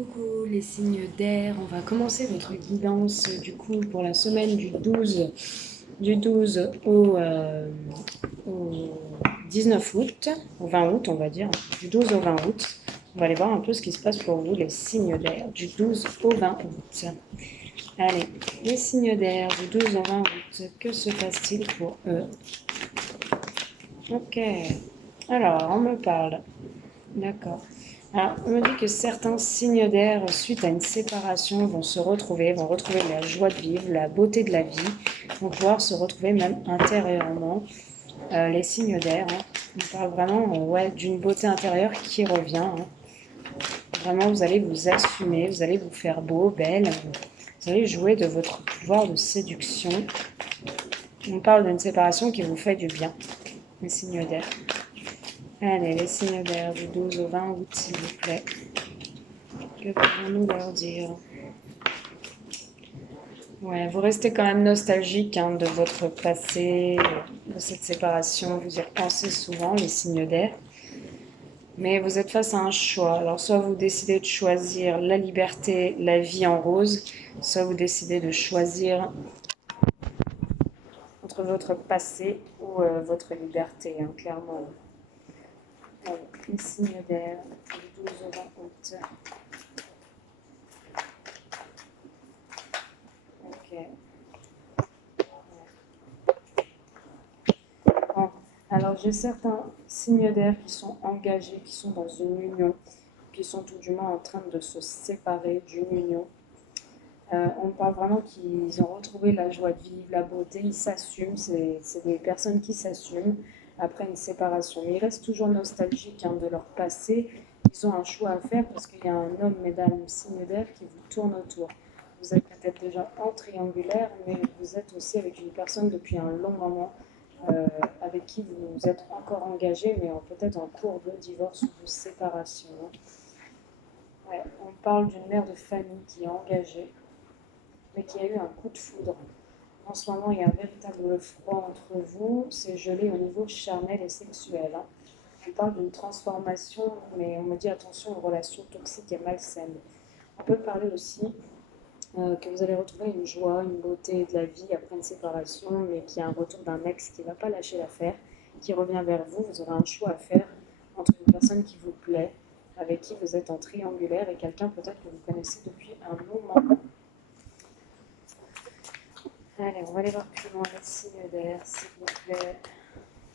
Coucou les signes d'air, on va commencer votre guidance du coup pour la semaine du 12 au 19 août, au 20 août on va dire, du 12 au 20 août. On va aller voir un peu ce qui se passe pour vous les signes d'air du 12 au 20 août. Allez, les signes d'air du 12 au 20 août, que se passe-t-il pour eux? Ok, alors on me parle. D'accord. Alors, on me dit que certains signes d'air, suite à une séparation, vont retrouver la joie de vivre, la beauté de la vie, vont pouvoir se retrouver même intérieurement. Les signes d'air, hein. On parle vraiment ouais, d'une beauté intérieure qui revient. Hein. Vraiment, vous allez vous assumer, vous allez vous faire beau, belle, vous allez jouer de votre pouvoir de séduction. On parle d'une séparation qui vous fait du bien, les signes d'air. Allez, les signes d'air du 12 au 20 août, s'il vous plaît. Que pouvons-nous leur dire? Ouais, vous restez quand même nostalgique hein, de votre passé, de cette séparation. Vous y repensez souvent, les signes d'air. Mais vous êtes face à un choix. Alors, soit vous décidez de choisir la liberté, la vie en rose, soit vous décidez de choisir entre votre passé ou votre liberté, hein, clairement. Allez, les signes d'air du 12 au 20 août. Ok. Bon. Alors, j'ai certains signes d'air qui sont engagés, qui sont dans une union, qui sont tout du moins en train de se séparer d'une union. On parle vraiment qu'ils ont retrouvé la joie de vivre, la beauté, ils s'assument, c'est des personnes qui s'assument après une séparation. Mais ils restent toujours nostalgiques hein, de leur passé. Ils ont un choix à faire parce qu'il y a un homme, mesdames, signe d'air qui vous tourne autour. Vous êtes peut-être déjà en triangulaire, mais vous êtes aussi avec une personne depuis un long moment, avec qui vous êtes encore engagé, mais peut-être en cours de divorce ou de séparation. Ouais, on parle d'une mère de famille qui est engagée, mais qui a eu un coup de foudre. En ce moment, il y a un véritable froid entre vous, c'est gelé au niveau charnel et sexuel. Hein. On parle d'une transformation, mais on me dit attention aux relations toxiques et malsaines. On peut parler aussi que vous allez retrouver une joie, une beauté de la vie après une séparation, mais qu'il y a un retour d'un ex qui ne va pas lâcher l'affaire, qui revient vers vous. Vous aurez un choix à faire entre une personne qui vous plaît, avec qui vous êtes en triangulaire, et quelqu'un peut-être que vous connaissez depuis un moment. Allez, on va aller voir plus loin les signes d'air, s'il vous plaît.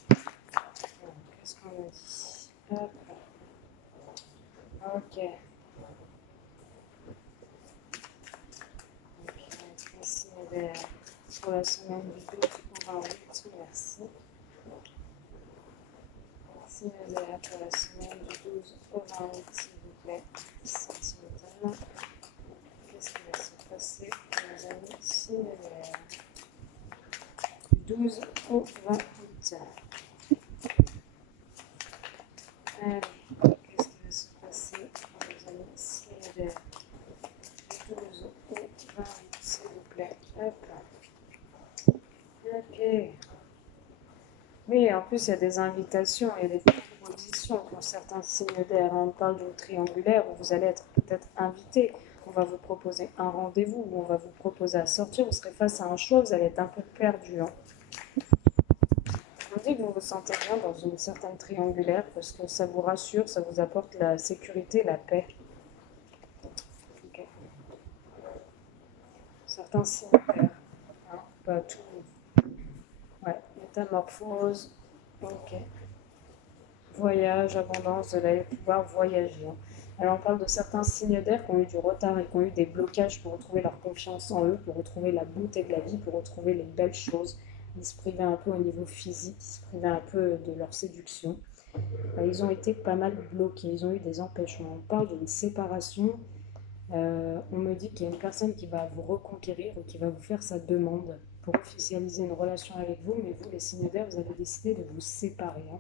Qu'est-ce qu'on a dit? Hop. Ok. Les signes d'air pour la semaine du 12 au 20 août. Merci. Signes d'air pour la semaine du 12 au 20 août, s'il vous plaît. Sentimental. Qu'est-ce qui va se passer pour nos amis signes d'air? Du 12 au 20 août. Allez, qu'est-ce qui va se passer pour nos amis signes d'air? Du 12 au 20 août, s'il vous plaît. Hop. Ok. Oui, en plus, il y a des invitations et des propositions pour certains signes d'air. On parle d'une triangulaire où vous allez être peut-être invité. On va vous proposer un rendez-vous ou on va vous proposer à sortir. Vous serez face à un choix, vous allez être un peu perdu. Hein. On dit que vous vous sentez bien dans une certaine triangulaire parce que ça vous rassure, ça vous apporte la sécurité, la paix. Okay. Certains signes d'air, hein, pas tout. Ouais, métamorphose. Ok. Voyage, abondance, vous allez pouvoir voyager. Hein. Alors on parle de certains signes d'air qui ont eu du retard et qui ont eu des blocages pour retrouver leur confiance en eux, pour retrouver la beauté de la vie, pour retrouver les belles choses. Ils se privaient un peu au niveau physique, ils se privaient un peu de leur séduction. Ils ont été pas mal bloqués, ils ont eu des empêchements. On parle d'une séparation. On me dit qu'il y a une personne qui va vous reconquérir ou qui va vous faire sa demande pour officialiser une relation avec vous, mais vous, les signes d'air, vous avez décidé de vous séparer. Hein.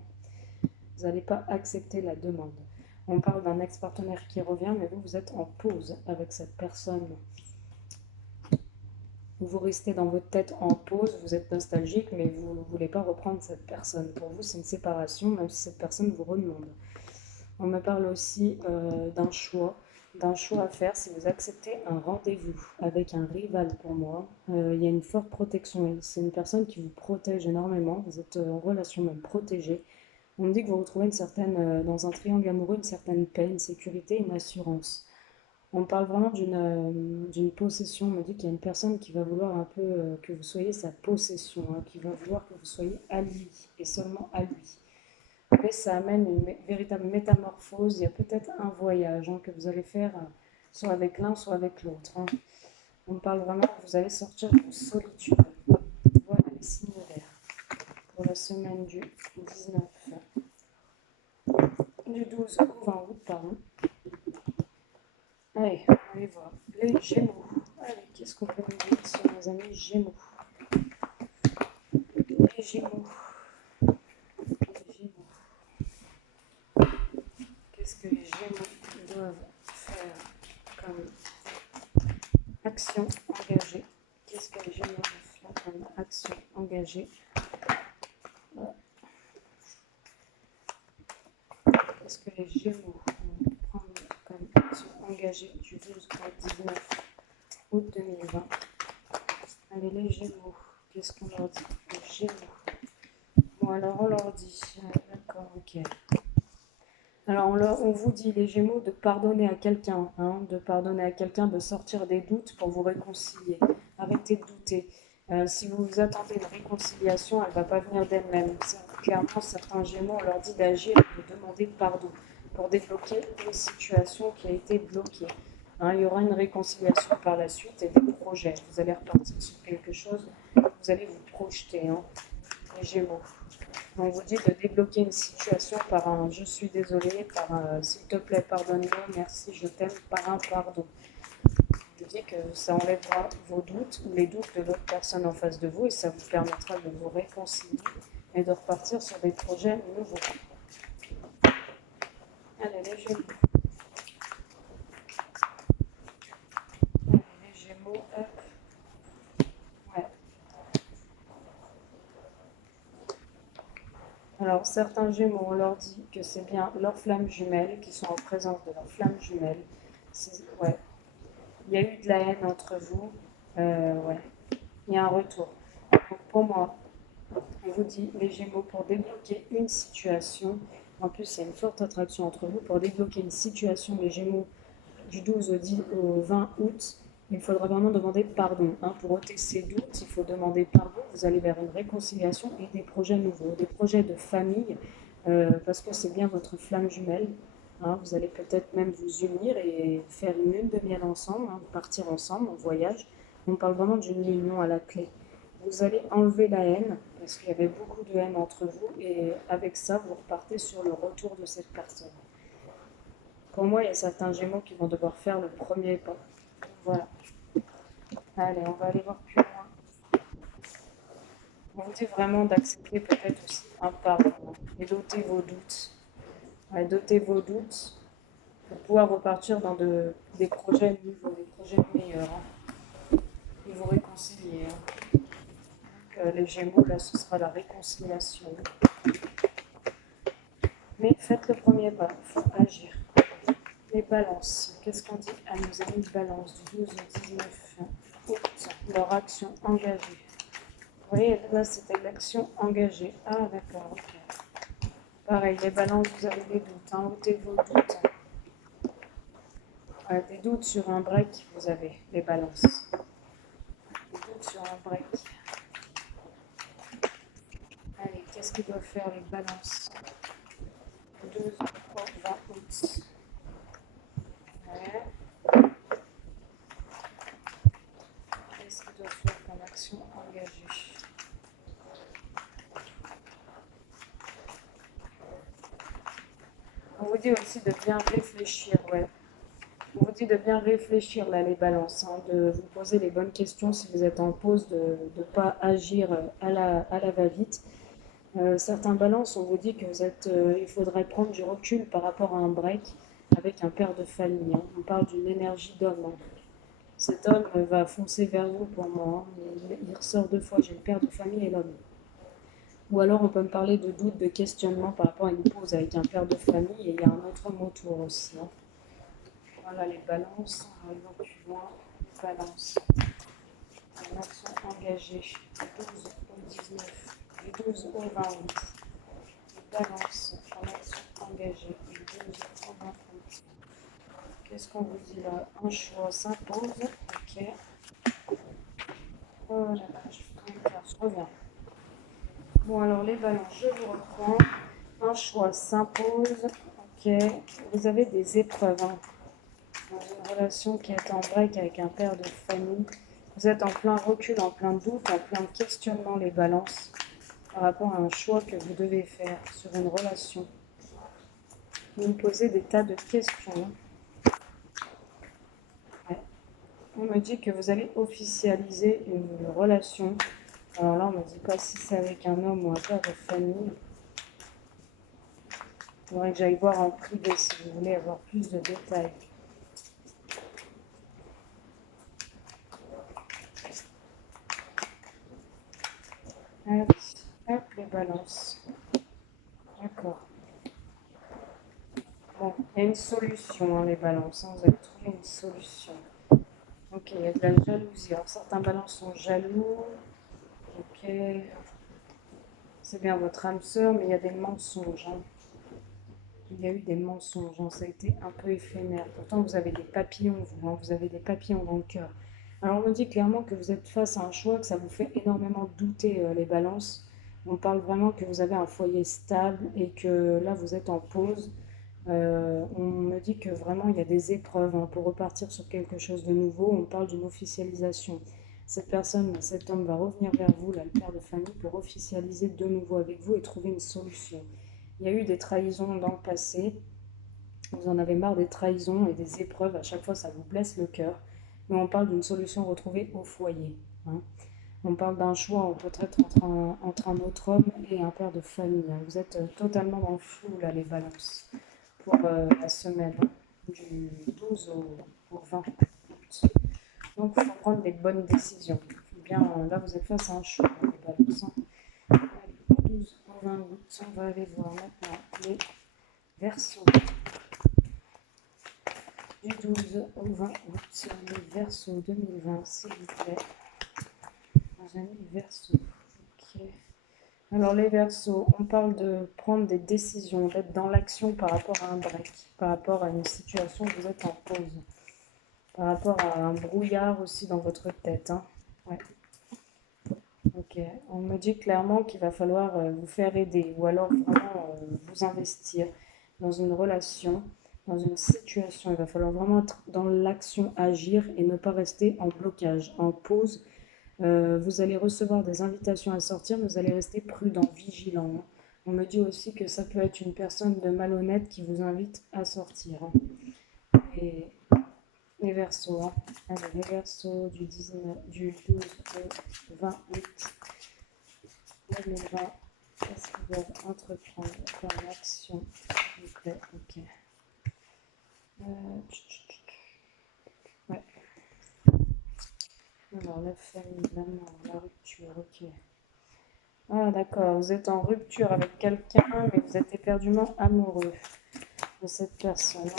Vous n'allez pas accepter la demande. On parle d'un ex-partenaire qui revient, mais vous, vous êtes en pause avec cette personne. Vous restez dans votre tête en pause, vous êtes nostalgique, mais vous ne voulez pas reprendre cette personne. Pour vous, c'est une séparation, même si cette personne vous redemande. On me parle aussi d'un choix. d'un choix à faire si vous acceptez un rendez-vous avec un rival pour moi. Il y a une forte protection. C'est une personne qui vous protège énormément. Vous êtes en relation même protégée. On me dit que vous retrouvez dans un triangle amoureux, une certaine paix, une sécurité, une assurance. On parle vraiment d'une possession. On me dit qu'il y a une personne qui va vouloir un peu que vous soyez sa possession, hein, qui va vouloir que vous soyez à lui et seulement à lui. Mais ça amène une véritable métamorphose. Il y a peut-être un voyage hein, que vous allez faire, soit avec l'un, soit avec l'autre. Hein. On parle vraiment que vous allez sortir de solitude. Voilà les signes d'air pour la semaine du 12 au 20 août, pardon. Allez, on va aller voir les Gémeaux. Allez, qu'est-ce qu'on peut nous dire sur nos amis Gémeaux? Les Gémeaux. Les Gémeaux. Qu'est-ce que les Gémeaux doivent faire comme action engagée? Qu'est-ce que les Gémeaux doivent faire comme action engagée? Qu'est-ce que les Gémeaux vont prendre comme action engagée du 12 au 19 août 2020? Allez, les Gémeaux, qu'est-ce qu'on leur dit? Les Gémeaux. Bon, alors on leur dit, d'accord, ok. Alors on vous dit, les Gémeaux, de pardonner à quelqu'un, hein, de pardonner à quelqu'un, de sortir des doutes pour vous réconcilier. Arrêtez de douter. Si vous vous attendez une réconciliation, elle ne va pas venir d'elle-même. Clairement, certains Gémeaux, on leur dit d'agir et de demander pardon pour débloquer une situation qui a été bloquée. Hein, il y aura une réconciliation par la suite et des projets. Vous allez repartir sur quelque chose, vous allez vous projeter, hein, les Gémeaux. On vous dit de débloquer une situation par un je suis désolé, par un s'il te plaît, pardonne-moi, merci, je t'aime, par un pardon. Je vous dis que ça enlèvera vos doutes ou les doutes de l'autre personne en face de vous et ça vous permettra de vous réconcilier et de repartir sur des projets nouveaux. Allez, les Gémeaux. Allez, les Gémeaux, hop. Ouais. Alors, certains Gémeaux, on leur dit que c'est bien leurs flammes jumelles, qui sont en présence de leurs flammes jumelles. Ouais. Il y a eu de la haine entre vous. Ouais. Il y a un retour. Donc, pour moi, on vous dit, les Gémeaux, pour débloquer une situation, en plus, il y a une forte attraction entre vous, pour débloquer une situation, les Gémeaux, du 12 au 20 août, il faudra vraiment demander pardon. Hein. Pour ôter ces doutes, il faut demander pardon. Vous allez vers une réconciliation et des projets nouveaux, des projets de famille, parce que c'est bien votre flamme jumelle. Hein. Vous allez peut-être même vous unir et faire une lune de miel ensemble, hein, partir ensemble en voyage. On parle vraiment d'une union à la clé. Vous allez enlever la haine, parce qu'il y avait beaucoup de haine entre vous, et avec ça, vous repartez sur le retour de cette personne. Pour moi, il y a certains Gémeaux qui vont devoir faire le premier pas. Voilà. Allez, on va aller voir plus loin. On vous dit vraiment d'accepter peut-être aussi un pardon et d'ôter vos doutes. Ouais, d'ôter vos doutes pour pouvoir repartir dans des projets nouveaux, des projets meilleurs. Hein. Et vous réconcilier. Hein. Donc, les Gémeaux, là, ce sera la réconciliation. Mais faites le premier pas, il faut agir. Les balances. Qu'est-ce qu'on dit à nos amis balance du 12 au 19 août? Leur action engagée. Vous voyez, là, c'était l'action engagée. Ah, d'accord, ok. Pareil, les balances, vous avez des doutes. Hein, ôtez vos doutes. Des doutes sur un break, vous avez les balances. Des doutes sur un break. Allez, qu'est-ce qu'ils doivent faire les balances? 12 au 20 août. Ouais. Qu'est-ce qu'ils doivent faire comme action engagée? On vous dit aussi de bien réfléchir, ouais. On vous dit de bien réfléchir là, les balances, hein, de vous poser les bonnes questions si vous êtes en pause, de ne pas agir à la va-vite. Certains balances, on vous dit que il faudrait prendre du recul par rapport à un break avec un père de famille. Hein. On parle d'une énergie d'homme. Hein. Cet homme va foncer vers vous pour moi. Hein. Il ressort deux fois, j'ai le père de famille et l'homme. Ou alors on peut me parler de doute, de questionnement par rapport à une pause avec un père de famille et il y a un autre mot autour aussi. Hein. Voilà les balances, on va aller plus loin. Les balances. En action engagée du 12 au 19, du 12 au 20 août. Les balances en action engagée du 12 au 20 août. Qu'est-ce qu'on vous dit là? Un choix s'impose. Ok. Oh là là, je reviens. Bon, alors les balances, je vous reprends. Un choix s'impose. Ok. Vous avez des épreuves. Hein. Dans une relation qui est en break avec un père de famille. Vous êtes en plein recul, en plein doute, en plein questionnement, les balances, par rapport à un choix que vous devez faire sur une relation. Vous me posez des tas de questions. Ouais. On me dit que vous allez officialiser une relation. Alors là, on ne me dit pas si c'est avec un homme ou un père de famille. Il faudrait que j'aille voir en privé si vous voulez avoir plus de détails. Hop, hop, les balances. D'accord. Bon, il y a une solution, hein, les balances. Hein, vous allez trouver une solution. Ok, il y a de la jalousie. Alors, certains balances sont jaloux. Ok. C'est bien votre âme sœur, mais il y a des mensonges. Hein. Il y a eu des mensonges. Hein. Ça a été un peu éphémère. Pourtant, vous avez des papillons, vous. Hein. Vous avez des papillons dans le cœur. Alors, on me dit clairement que vous êtes face à un choix, que ça vous fait énormément douter, les balances. On parle vraiment que vous avez un foyer stable et que là, vous êtes en pause. On me dit que vraiment il y a des épreuves hein, pour repartir sur quelque chose de nouveau. On parle d'une officialisation. Cette personne, cet homme va revenir vers vous, là, le père de famille, pour officialiser de nouveau avec vous et trouver une solution. Il y a eu des trahisons dans le passé. Vous en avez marre des trahisons et des épreuves. À chaque fois, ça vous blesse le cœur. Mais on parle d'une solution retrouvée au foyer. Hein. On parle d'un choix peut-être entre un autre homme et un père de famille. Hein. Vous êtes totalement dans le flou, là, les balances, pour la semaine du 12 au 20 août. Donc, il faut prendre des bonnes décisions. Bien, là, vous êtes face à un choix, les balances. Hein. Allez, 12 au 20 août, on va aller voir maintenant les Verseaux. Du 12 au 20 août, les Verseaux 2020, s'il vous plaît. Nos amis Verseaux. Ok. Alors les Verseaux, on parle de prendre des décisions, d'être dans l'action par rapport à un break, par rapport à une situation où vous êtes en pause, par rapport à un brouillard aussi dans votre tête. Hein. Ouais. Ok. On me dit clairement qu'il va falloir vous faire aider ou alors vraiment vous investir dans une relation, dans une situation. Il va falloir vraiment être dans l'action, agir et ne pas rester en blocage, en pause. Vous allez recevoir des invitations à sortir, mais vous allez rester prudent, vigilant. Hein. On me dit aussi que ça peut être une personne de malhonnête qui vous invite à sortir. Hein. Et les Verseaux, hein. Allez, les Verseaux du 12 au 20 août 2020. Qu'est-ce qu'ils doivent entreprendre comme action, s'il vous plaît? Ok. Ouais. Alors, la famille, la mort, la rupture, ok. Ah d'accord, vous êtes en rupture avec quelqu'un, mais vous êtes éperdument amoureux de cette personne.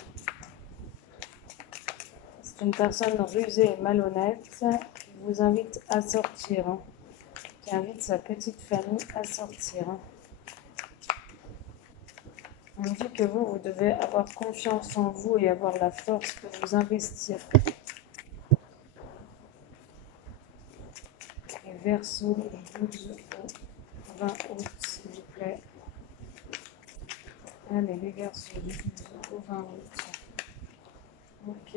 C'est une personne rusée et malhonnête qui vous invite à sortir, hein, qui invite sa petite famille à sortir. Hein. On dit que vous devez avoir confiance en vous et avoir la force de vous investir. Les Verseaux du 12 au 20 août, s'il vous plaît. Allez, les Verseaux du 12 au 20 août. Ok.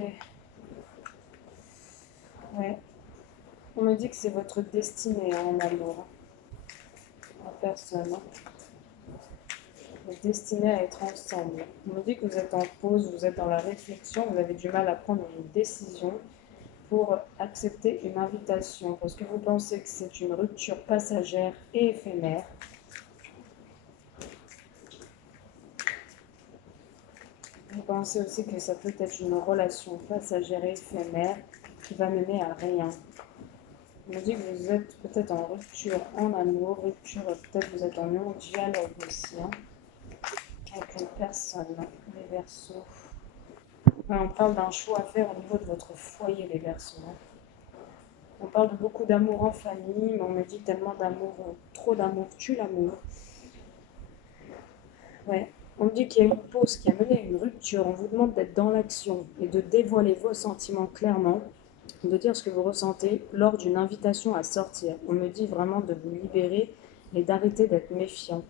Ouais. On me dit que c'est votre destinée hein, en amour. En personne. Hein. Vous êtes destinés à être ensemble. On me dit que vous êtes en pause, vous êtes dans la réflexion, vous avez du mal à prendre une décision pour accepter une invitation. Parce que vous pensez que c'est une rupture passagère et éphémère. Vous pensez aussi que ça peut être une relation passagère et éphémère qui va mener à rien. On me dit que vous êtes peut-être en rupture en amour, rupture, peut-être vous êtes en non-dialogue aussi, hein, avec une personne, les Verseaux. Ouais, on parle d'un choix à faire au niveau de votre foyer, les Verseaux, hein. On parle de beaucoup d'amour en famille, mais on me dit tellement d'amour, trop d'amour tue l'amour. Ouais. On me dit qu'il y a une pause qui a mené à une rupture. On vous demande d'être dans l'action et de dévoiler vos sentiments clairement, de dire ce que vous ressentez lors d'une invitation à sortir. On me dit vraiment de vous libérer et d'arrêter d'être méfiant.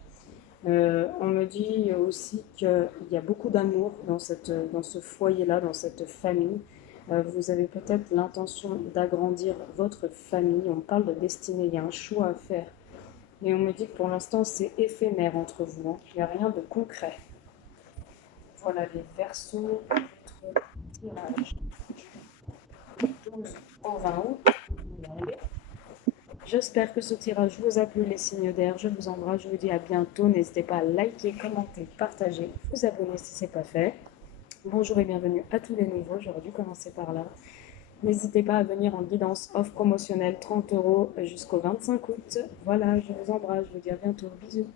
On me dit aussi qu'il y a beaucoup d'amour dans ce foyer-là, dans cette famille. Vous avez peut-être l'intention d'agrandir votre famille. On parle de destinée, il y a un choix à faire. Et on me dit que pour l'instant, c'est éphémère entre vous, hein. Il n'y a rien de concret. Voilà les Verseaux, votre tirage du 12 au 20 août. J'espère que ce tirage vous a plu, les signes d'air. Je vous embrasse, je vous dis à bientôt. N'hésitez pas à liker, commenter, partager, vous abonner si ce n'est pas fait. Bonjour et bienvenue à tous les nouveaux. J'aurais dû commencer par là. N'hésitez pas à venir en guidance offre promotionnelle 30 € jusqu'au 25 août. Voilà, je vous embrasse, je vous dis à bientôt. Bisous.